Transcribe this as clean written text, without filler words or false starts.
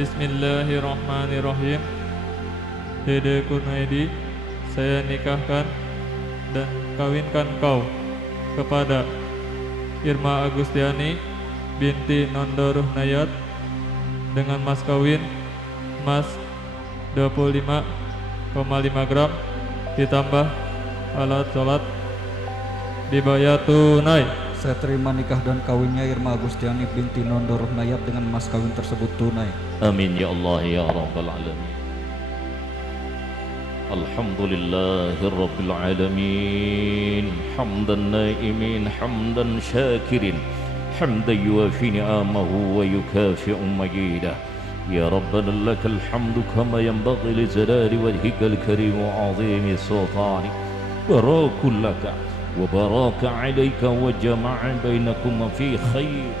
Bismillahirrahmanirrahim. Dede Kurnaidi, saya nikahkan dan kawinkan kau kepada Irma Agustiani binti Nondo Ruhnayat dengan mas kawin emas 25,5 gram ditambah alat sholat, dibayar tunai. Saya terima nikah dan kawinnya Irma Agustiani binti Nondo Ruhnayat dengan mas kawin tersebut tunai. Amin ya Allah ya Rabbal Alamin. Alhamdulillahi Rabbil Alamin. Hamdan naimin, hamdan syakirin, hamdan yuafi ni'amahu wa yukafi'u majidah. Ya Rabbana lakal hamdu kama yanbaghi li jalali wajhikal karim wa azimi sultani. Barakul laka وبارك عليك وجمع بينكم في خير